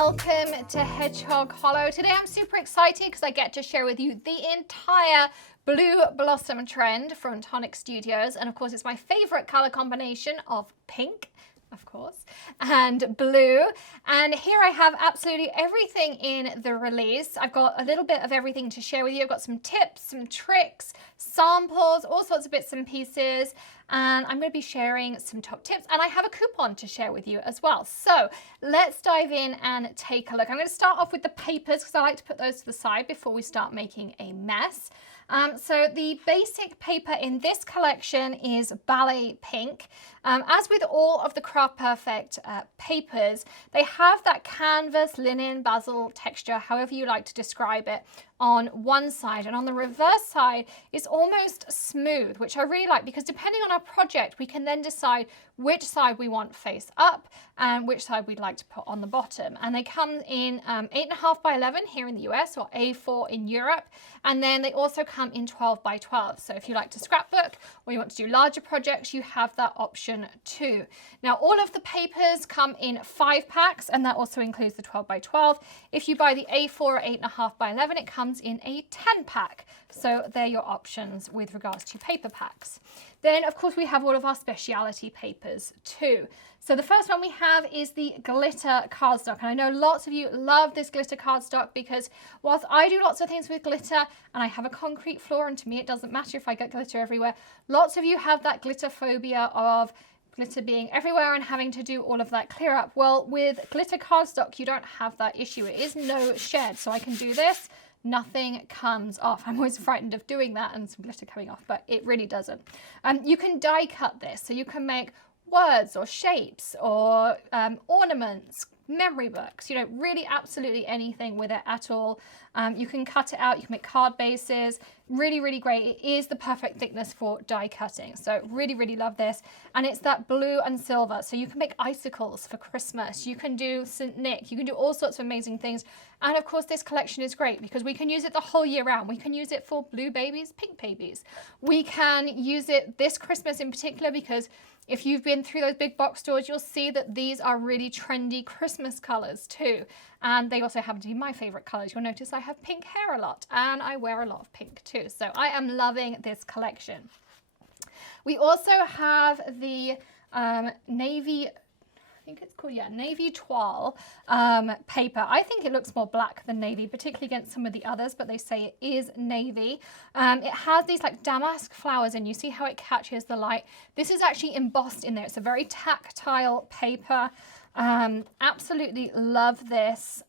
Welcome to Hedgehog Hollow. Today I'm super excited because I get to share with you the entire Blue Blossom trend from Tonic Studios. And of course, it's my favorite color combination of pink, of course, and blue. And here I have absolutely everything in the release. I've got a little bit of everything to share with you. I've got some tips, some tricks, samples, all sorts of bits and pieces. And I'm going to be sharing some top tips, and I have a coupon to share with you as well. So let's dive in and take a look. I'm going to start off with the papers because I like to put those to the side before we start making a mess. So the basic paper in this collection is Ballet Pink. As with all of the Craft Perfect papers, they have that canvas, linen, basil texture, however you like to describe it, on one side, and on the reverse side it's almost smooth, which I really like because depending on our project we can then decide which side we want face up and which side we'd like to put on the bottom. And they come in 8.5 by 11 here in the US, or A4 in Europe, and then they also come in 12 by 12. So if you like to scrapbook or you want to do larger projects, you have that option too. Now all of the papers come in 5 packs, and that also includes the 12 by 12. If you buy the A4 or 8.5 by 11, it comes in a 10 pack. So they're your options with regards to paper packs. Then of course we have all of our specialty papers too. So the first one we have is the glitter cardstock. And I know lots of you love this glitter cardstock because whilst I do lots of things with glitter and I have a concrete floor, and to me it doesn't matter if I get glitter everywhere, lots of you have that glitter phobia of glitter being everywhere and having to do all of that clear up. Well, with glitter cardstock you don't have that issue. It is no shed, so I can do this. Nothing comes off. I'm always frightened of doing that and some glitter coming off, but it really doesn't. You can die cut this, so you can make words or shapes or ornaments, memory books, you know, really absolutely anything with it at all. You can cut it out, you can make card bases. Really, really great. It is the perfect thickness for die cutting. So really, really love this. And it's that blue and silver. So you can make icicles for Christmas. You can do St. Nick. You can do all sorts of amazing things. And of course, this collection is great because we can use it the whole year round. We can use it for blue babies, pink babies. We can use it this Christmas in particular because if you've been through those big box stores, you'll see that these are really trendy Christmas colors too. And they also happen to be my favorite colors. You'll notice I have pink hair a lot and I wear a lot of pink too. So I am loving this collection. We also have the navy, I think it's called, yeah, navy toile paper. I think it looks more black than navy, particularly against some of the others, but they say it is navy. It has these like damask flowers and you see how it catches the light. This is actually embossed in there. It's a very tactile paper. Absolutely love this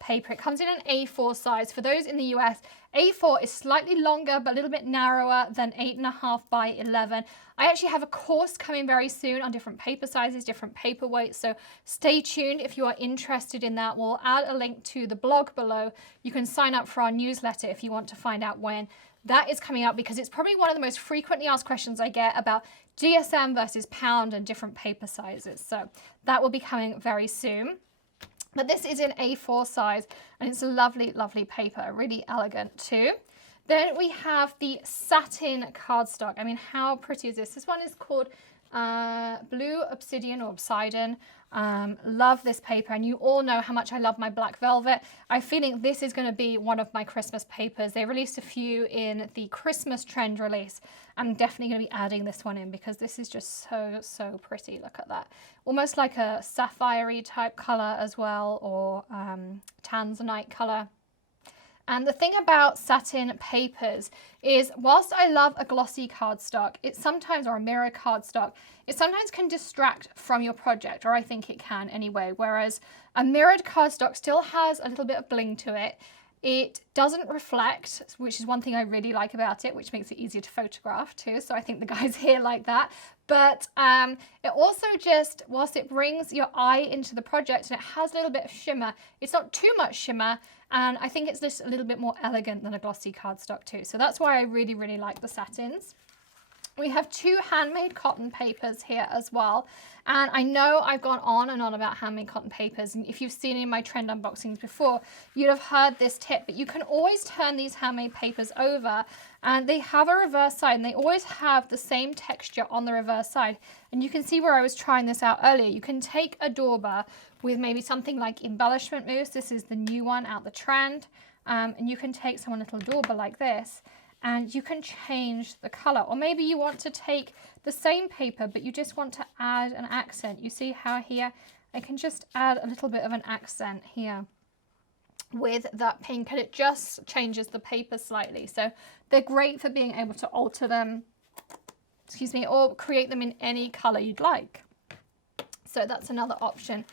paper. It comes in an A4 size. For those in the US, A4 is slightly longer but a little bit narrower than 8.5 by 11. I actually have a course coming very soon on different paper sizes, different paper weights, so stay tuned if you are interested in that. We'll add a link to the blog below. You can sign up for our newsletter if you want to find out when that is coming out, because it's probably one of the most frequently asked questions I get about GSM versus pound and different paper sizes. So that will be coming very soon. But this is in A4 size and it's a lovely, lovely paper, really elegant too. Then we have the satin cardstock. I mean, how pretty is this? This one is called Blue Obsidian or Obsidian. Love this paper, and you all know how much I love my black velvet. I'm feeling this is going to be one of my Christmas papers. They released a few in the Christmas trend release. I'm definitely going to be adding this one in because this is just so, so pretty. Look at that. Almost like a sapphire-y type color as well, or tanzanite color. And the thing about satin papers is, whilst I love a glossy cardstock, it sometimes, or a mirror cardstock, it sometimes can distract from your project, or I think it can anyway, whereas a mirrored cardstock still has a little bit of bling to it. It doesn't reflect, which is one thing I really like about it, which makes it easier to photograph too. So I think the guys here like that. But it also just, whilst it brings your eye into the project and it has a little bit of shimmer, it's not too much shimmer. And I think it's just a little bit more elegant than a glossy cardstock too. So that's why I really, really like the satins. We have 2 handmade cotton papers here as well. And I know I've gone on and on about handmade cotton papers. And if you've seen in my trend unboxings before, you'd have heard this tip. But you can always turn these handmade papers over and they have a reverse side. And they always have the same texture on the reverse side. And you can see where I was trying this out earlier. You can take a dauber with maybe something like embellishment mousse. This is the new one out the trend. And you can take someone little dauber like this and you can change the color. Or maybe you want to take the same paper, but you just want to add an accent. You see how here, I can just add a little bit of an accent here with that pink, and it just changes the paper slightly. So they're great for being able to alter them, excuse me, or create them in any color you'd like. So that's another option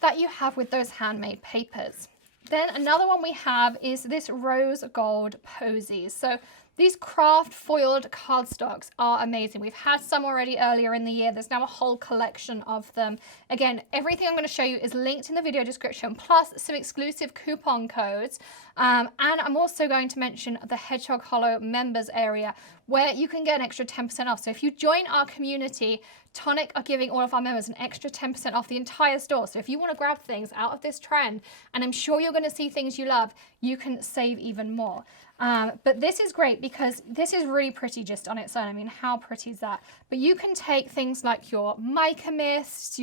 that you have with those handmade papers. Then another one we have is this rose gold posies. So these craft foiled cardstocks are amazing. We've had some already earlier in the year. There's now a whole collection of them. Again, everything I'm going to show you is linked in the video description, plus some exclusive coupon codes. And I'm also going to mention the Hedgehog Hollow members area where you can get an extra 10% off. So if you join our community, Tonic are giving all of our members an extra 10% off the entire store. So if you want to grab things out of this trend, and I'm sure you're going to see things you love, you can save even more. But this is great because this is really pretty just on its own. I mean, how pretty is that? But you can take things like your mica mists,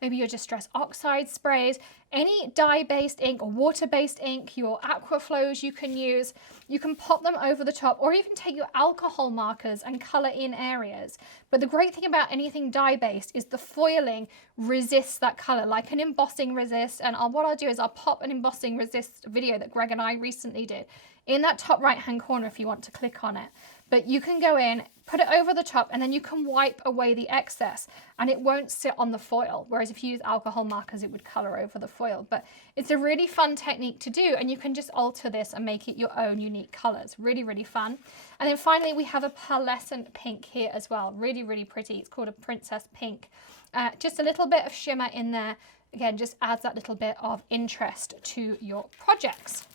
maybe your distress oxide sprays, any dye-based ink or water-based ink, your aqua flows you can use. You can pop them over the top, or even take your alcohol markers and color in areas. But the great thing about anything dye-based is the foiling resists that color, like an embossing resist. And what I'll do is I'll pop an embossing resist video that Greg and I recently did in that top right-hand corner if you want to click on it. But you can go in, put it over the top, and then you can wipe away the excess and it won't sit on the foil. Whereas if you use alcohol markers, it would color over the foil. But it's a really fun technique to do, and you can just alter this and make it your own unique colors. Really, really fun. And then finally, we have a pearlescent pink here as well. Really, really pretty. It's called a princess pink. Just a little bit of shimmer in there. Again, just adds that little bit of interest to your projects.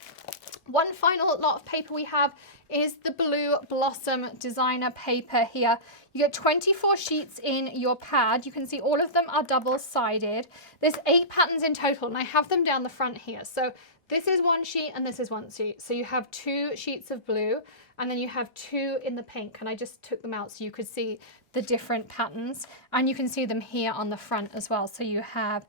One final lot of paper we have is the Blue Blossom designer paper here. You get 24 sheets in your pad. You can see all of them are double-sided. There's 8 patterns in total, and I have them down the front here. So this is one sheet and this is one sheet. So you have 2 sheets of blue, and then you have 2 in the pink, and I just took them out so you could see the different patterns, and you can see them here on the front as well. So you have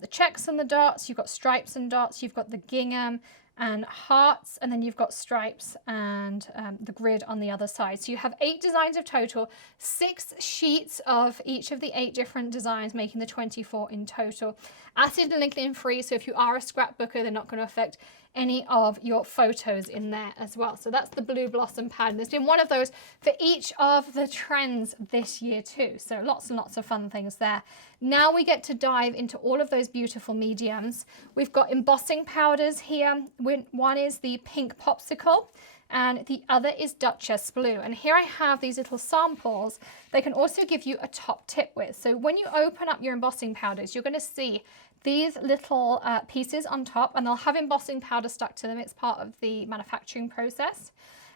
the checks and the dots, you've got stripes and dots, you've got the gingham and hearts, and then you've got stripes and the grid on the other side. So you have 8 designs of total, 6 sheets of each of the 8 different designs, making the 24 in total. Acid and Lincoln free, so if you are a scrapbooker, they're not going to affect any of your photos in there as well. So that's the Blue Blossom pad. There's been one of those for each of the trends this year too. So lots and lots of fun things there. Now we get to dive into all of those beautiful mediums. We've got embossing powders here. One is the pink popsicle, and the other is Duchess Blue. And here I have these little samples they can also give you a top tip with. So when you open up your embossing powders, you're going to see these little pieces on top, and they'll have embossing powder stuck to them. It's part of the manufacturing process.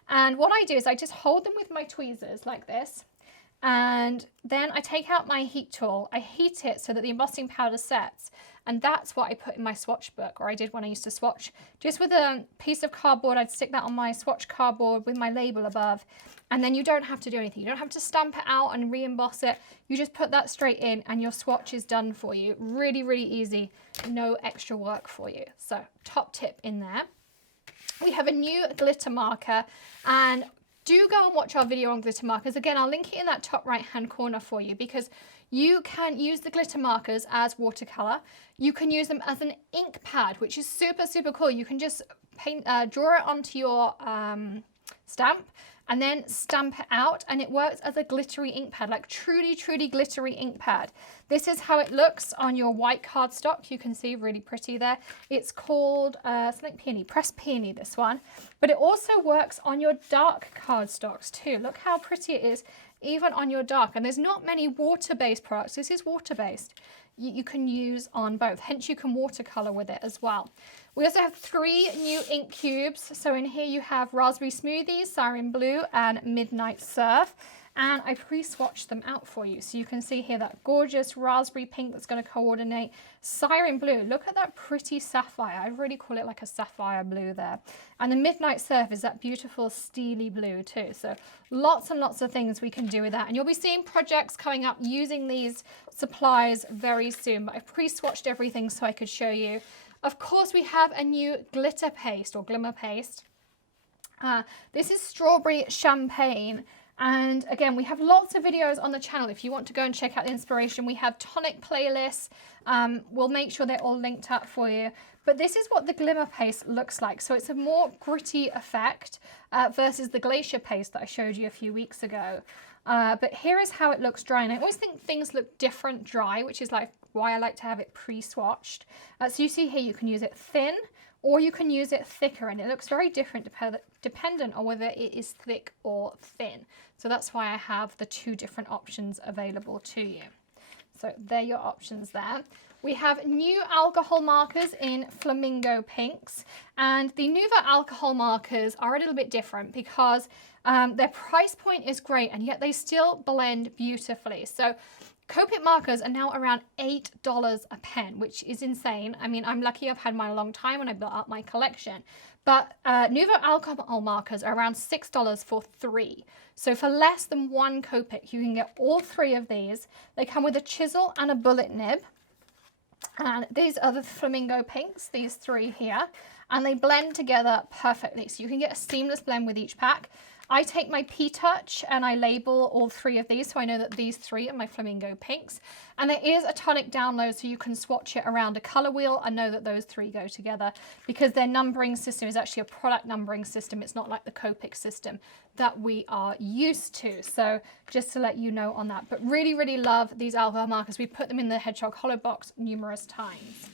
And what I do is I just hold them with my tweezers like this, and then I take out my heat tool. I heat it so that the embossing powder sets, and that's what I put in my swatch book, or I did when I used to swatch. Just with a piece of cardboard, I'd stick that on my swatch cardboard with my label above, and then you don't have to do anything. You don't have to stamp it out and re-emboss it. You just put that straight in and your swatch is done for you. Really, really easy. No extra work for you. So top tip in there. We have a new glitter marker, and do go and watch our video on glitter markers. Again, I'll link it in that top right-hand corner for you, because you can use the glitter markers as watercolor. You can use them as an ink pad, which is super, super cool. You can just draw it onto your stamp and then stamp it out, and it works as a glittery ink pad, like truly, truly glittery ink pad. This is how it looks on your white cardstock. You can see really pretty there. It's called something peony, pressed peony, this one. But it also works on your dark cardstocks too. Look how pretty it is, even on your dark. And there's not many water-based products. This is water-based. You can use on both, hence you can watercolor with it as well. We also have 3 new ink cubes. So in here you have Raspberry Smoothies, Siren Blue, and Midnight Surf. and I pre-swatched them out for you. So you can see here that gorgeous raspberry pink that's going to coordinate. Siren blue, look at that pretty sapphire. I really call it like a sapphire blue there. And the Midnight Surf is that beautiful steely blue too. So lots and lots of things we can do with that. And you'll be seeing projects coming up using these supplies very soon. But I've pre-swatched everything so I could show you. Of course, we have a new glitter paste or Glimmer Paste. This is Strawberry Champagne. And again, we have lots of videos on the channel. If you want to go and check out the inspiration, we have tonic playlists. We'll make sure they're all linked up for you. But this is what the Glimmer Paste looks like. So it's a more gritty effect versus the Glacier Paste that I showed you a few weeks ago. But here is how it looks dry. And I always think things look different dry, which is like why I like to have it pre-swatched. So you see here, you can use it thin, or you can use it thicker, and it looks very different dependent on whether it is thick or thin. So that's why I have the two different options available to you. So they're your options there. We have new alcohol markers in Flamingo Pinks, and the Nuvo alcohol markers are a little bit different because their price point is great, and yet they still blend beautifully. So Copic markers are now around $8 a pen, which is insane. I mean, I'm lucky I've had mine a long time when I built up my collection. But Nuvo alcohol markers are around $6 for 3. So for less than 1 Copic, you can get all 3 of these. They come with a chisel and a bullet nib. And these are the Flamingo Pinks, these 3 here. And they blend together perfectly. So you can get a seamless blend with each pack. I take my P-Touch and I label all 3 of these, so I know that these 3 are my Flamingo Pinks. And there is a tonic download, so you can swatch it around a color wheel and know that those 3 go together, because their numbering system is actually a product numbering system. It's not like the Copic system that we are used to. So just to let you know on that. But really, really love these alcohol markers. We put them in the Hedgehog Hollow box numerous times.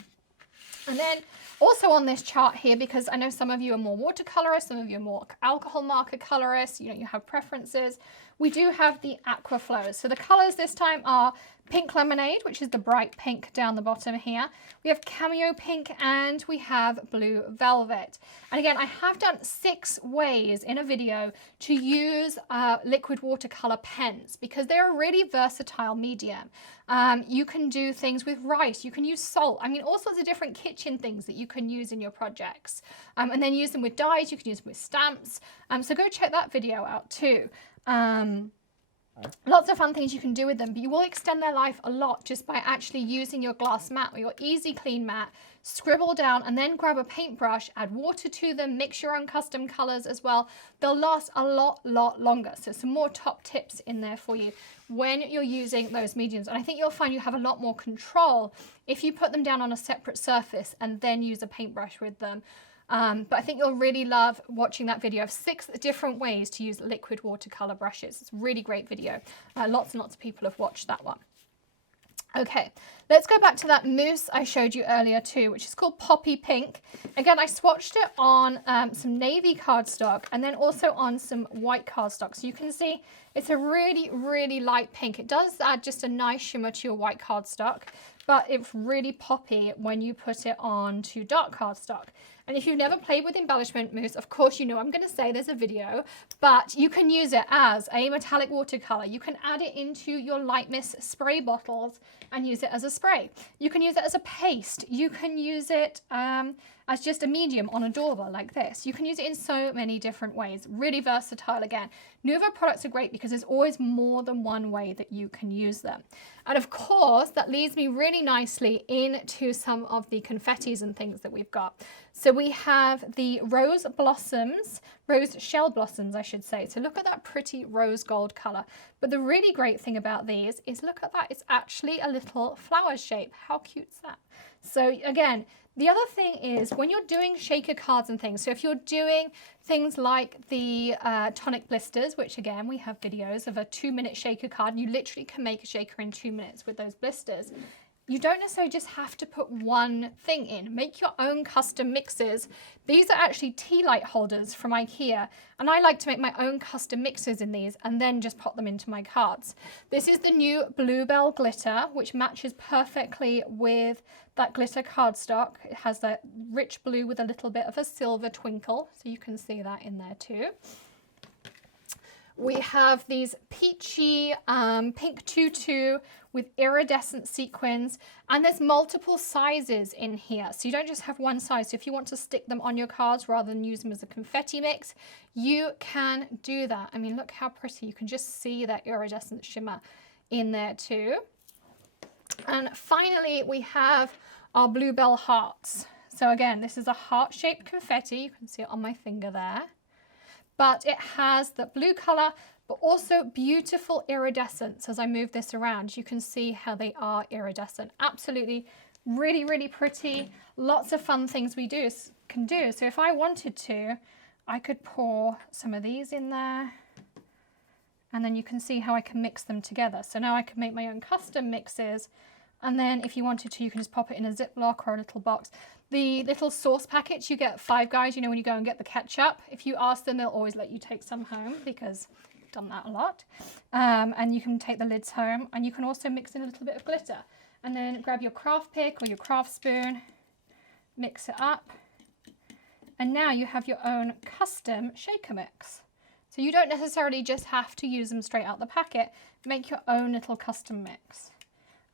And then also on this chart here, because I know some of you are more watercolorists, some of you are more alcohol marker colorists, you know, you have preferences. We do have the aqua flows. So the colors this time are Pink Lemonade, which is the bright pink down the bottom here. We have Cameo Pink and we have Blue Velvet. And again, I have done 6 ways in a video to use liquid watercolor pens because they're a really versatile medium. You can do things with rice, you can use salt, I mean all sorts of different kitchen things that you can use in your projects. And then use them with dyes, you can use them with stamps. So go check that video out too. Lots of fun things you can do with them, but you will extend their life a lot just by actually using your glass mat or your easy clean mat, scribble down and then grab a paintbrush, add water to them, mix your own custom colors as well. They'll last a lot longer. So some more top tips in there for you when you're using those mediums. And I think you'll find you have a lot more control if you put them down on a separate surface and then use a paintbrush with them. But I think you'll really love watching that video of 6 different ways to use liquid watercolor brushes. It's a really great video. Lots and lots of people have watched that one. Okay, let's go back to that mousse I showed you earlier too, which is called Poppy Pink. Again, I swatched it on some navy cardstock and then also on some white cardstock. So you can see it's a really, really light pink. It does add just a nice shimmer to your white cardstock, but it's really poppy when you put it on to dark cardstock. And if you've never played with embellishment mousse, of course you know I'm going to say there's a video, but you can use it as a metallic watercolor. You can add it into your light mist spray bottles and use it as a spray. You can use it as a paste. You can use it as just a medium on a dauber like this. You can use it in so many different ways. Really versatile again. Nuvo products are great because there's always more than one way that you can use them. And of course, that leads me really nicely into some of the confettis and things that we've got. So we have the rose blossoms, rose shell blossoms, I should say. So look at that pretty rose gold color. But the really great thing about these is look at that. It's actually a little flower shape. How cute is that? So again, the other thing is when you're doing shaker cards and things, so if you're doing things like the tonic blisters, which again, we have videos of a 2-minute shaker card, you literally can make a shaker in 2 minutes with those blisters. You don't necessarily just have to put one thing in. Make your own custom mixes. These are actually tea light holders from IKEA, and I like to make my own custom mixes in these and then just pop them into my cards. This is the new Bluebell Glitter, which matches perfectly with that glitter cardstock. It has that rich blue with a little bit of a silver twinkle, so you can see that in there too. We have these peachy pink tutu with iridescent sequins, and there's multiple sizes in here. So you don't just have one size. So if you want to stick them on your cards rather than use them as a confetti mix, you can do that. I mean, look how pretty. You can just see that iridescent shimmer in there too. And finally, we have our Bluebell Hearts. So again, this is a heart-shaped confetti. You can see it on my finger there. But it has the blue color, but also beautiful iridescence. As I move this around, you can see how they are iridescent. Absolutely, really, really pretty. Lots of fun things we can do. So if I wanted to, I could pour some of these in there. And then you can see how I can mix them together. So now I can make my own custom mixes. And then if you wanted to, you can just pop it in a Ziploc or a little box. The little sauce packets you get at Five Guys, you know, when you go and get the ketchup, if you ask them, they'll always let you take some home because I've done that a lot. And you can take the lids home, and you can also mix in a little bit of glitter. And then grab your craft pick or your craft spoon, mix it up. And now you have your own custom shaker mix. So you don't necessarily just have to use them straight out the packet. Make your own little custom mix.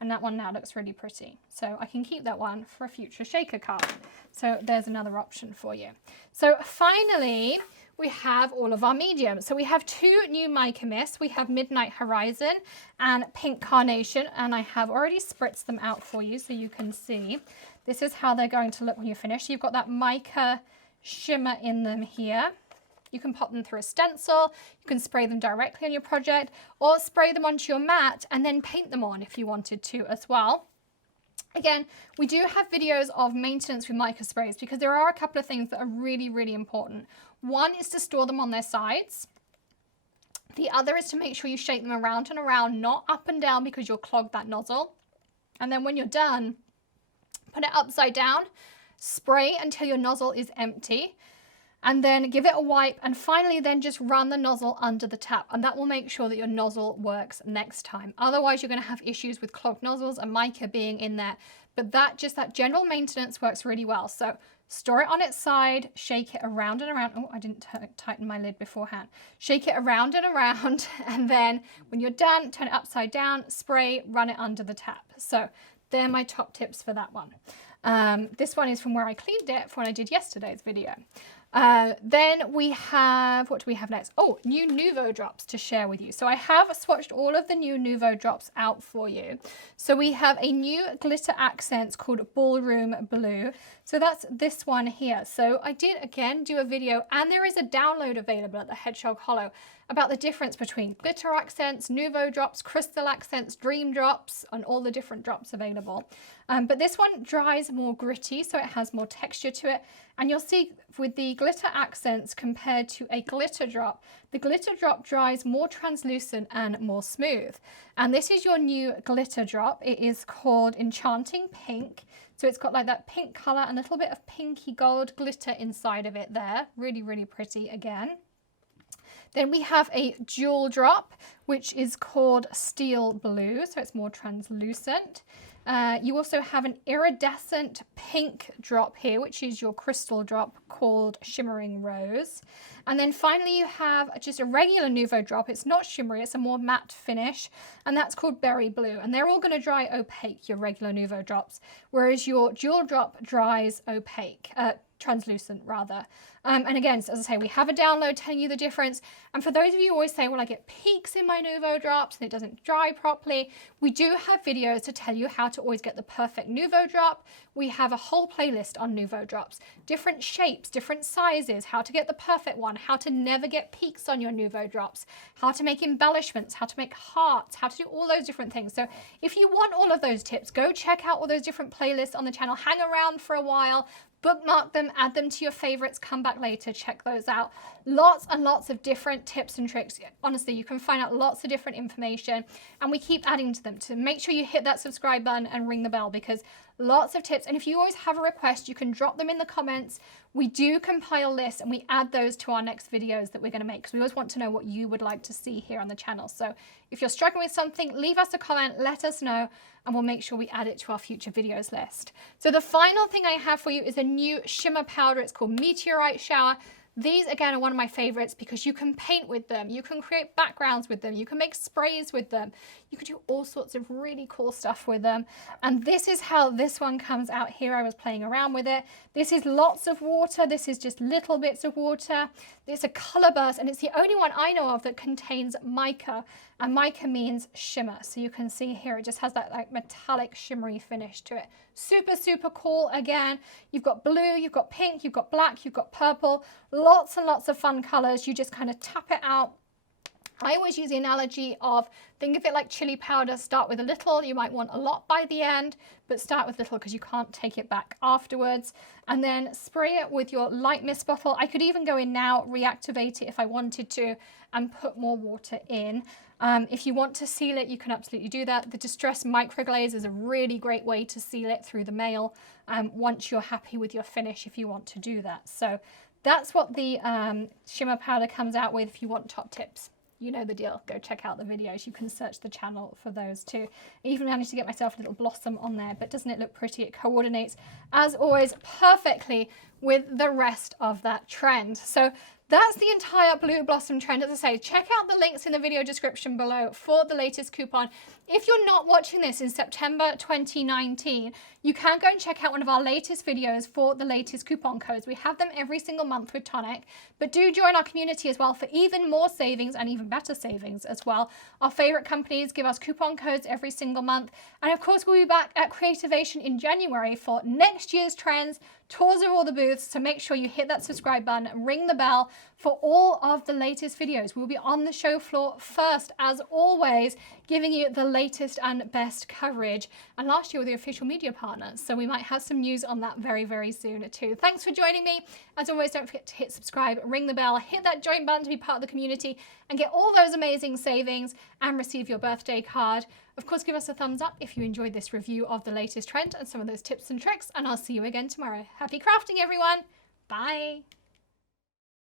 And that one now looks really pretty. So I can keep that one for a future shaker card. So there's another option for you. So finally, we have all of our mediums. So we have two new mica mists. We have Midnight Horizon and Pink Carnation. And I have already spritzed them out for you so you can see. This is how they're going to look when you're finished. You've got that mica shimmer in them here. You can pop them through a stencil, you can spray them directly on your project, or spray them onto your mat and then paint them on if you wanted to as well. Again, we do have videos of maintenance with mica sprays because there are a couple of things that are really, really important. One is to store them on their sides. The other is to make sure you shake them around and around, not up and down because you'll clog that nozzle. And then when you're done, put it upside down, spray until your nozzle is empty. And then give it a wipe, and finally then just run the nozzle under the tap, and that will make sure that your nozzle works next time. Otherwise you're going to have issues with clogged nozzles and mica being in there. But that general maintenance works really well. So store it on its side, shake it around and around. Oh, I didn't tighten my lid beforehand. Shake it around and around, and then when you're done, turn it upside down, spray, run it under the tap. So they're my top tips for that one. This one is from where I cleaned it for when I did yesterday's video. Then we have, what do we have next? Oh, new Nuvo Drops to share with you. So I have swatched all of the new Nuvo Drops out for you. So we have a new glitter accents called Ballroom Blue. So that's this one here. So I did again do a video, and there is a download available at the Hedgehog Hollow about the difference between glitter accents, Nuvo Drops, crystal accents, dream drops, and all the different drops available. But this one dries more gritty, so it has more texture to it. And you'll see with the glitter accents compared to a glitter drop, the glitter drop dries more translucent and more smooth. And this is your new glitter drop. It is called Enchanting Pink. So it's got like that pink color and a little bit of pinky gold glitter inside of it there. Really, really pretty again. Then we have a jewel drop, which is called Steel Blue, so it's more translucent. You also have an iridescent pink drop here, which is your crystal drop called Shimmering Rose. And then finally you have just a regular Nuvo drop. It's not shimmery, it's a more matte finish, and that's called Berry Blue. And they're all going to dry opaque, your regular Nuvo drops, whereas your jewel drop dries opaque. Translucent rather. And again, as I say, we have a download telling you the difference. And for those of you who always say, well, I get peaks in my Nuvo drops and it doesn't dry properly, we do have videos to tell you how to always get the perfect Nuvo drop. We have a whole playlist on Nuvo drops, different shapes, different sizes, how to get the perfect one, how to never get peaks on your Nuvo drops, how to make embellishments, how to make hearts, how to do all those different things. So if you want all of those tips, go check out all those different playlists on the channel, hang around for a while, bookmark them, add them to your favorites, come back later, check those out. Lots and lots of different tips and tricks. Honestly, you can find out lots of different information, and we keep adding to them. To make sure you hit that subscribe button and ring the bell, because lots of tips. And if you always have a request, you can drop them in the comments. We do compile lists and we add those to our next videos that we're going to make, because we always want to know what you would like to see here on the channel. So if you're struggling with something, leave us a comment, let us know, and we'll make sure we add it to our future videos list. So the final thing I have for you is a new shimmer powder. It's called Meteorite Shower. These again are one of my favorites because you can paint with them, you can create backgrounds with them, you can make sprays with them, you can do all sorts of really cool stuff with them. And this is how this one comes out here. I was playing around with it. This is lots of water. This is just little bits of water. It's a color burst, and it's the only one I know of that contains mica, and mica means shimmer. So you can see here it just has that like metallic shimmery finish to it. Super, super cool. Again, you've got blue, you've got pink, you've got black, you've got purple, lots and lots of fun colors. You just kind of tap it out. I always use the analogy of, think of it like chili powder. Start with a little, you might want a lot by the end, but start with little because you can't take it back afterwards. And then spray it with your light mist bottle. I could even go in now, reactivate it if I wanted to, and put more water in. If you want to seal it, you can absolutely do that. The Distress Microglaze is a really great way to seal it through the mail once you're happy with your finish, if you want to do that. So that's what the shimmer powder comes out with. If you want top tips, you know the deal. Go check out the videos. You can search the channel for those too. I even managed to get myself a little blossom on there, but doesn't it look pretty? It coordinates, as always, perfectly with the rest of that trend. So that's the entire Blue Blossom trend. As I say, check out the links in the video description below for the latest coupon. If you're not watching this in September 2019, you can go and check out one of our latest videos for the latest coupon codes. We have them every single month with Tonic, but do join our community as well for even more savings and even better savings as well. Our favorite companies give us coupon codes every single month. And of course, we'll be back at Creativation in January for next year's trends, tours of all the booths. So make sure you hit that subscribe button and ring the bell for all of the latest videos. We'll be on the show floor first, as always, giving you the latest and best coverage. And last year, we were the official media partners, so we might have some news on that very, very soon too. Thanks for joining me. As always, don't forget to hit subscribe, ring the bell, hit that join button to be part of the community and get all those amazing savings and receive your birthday card. Of course, give us a thumbs up if you enjoyed this review of the latest trend and some of those tips and tricks, and I'll see you again tomorrow. Happy crafting, everyone. Bye.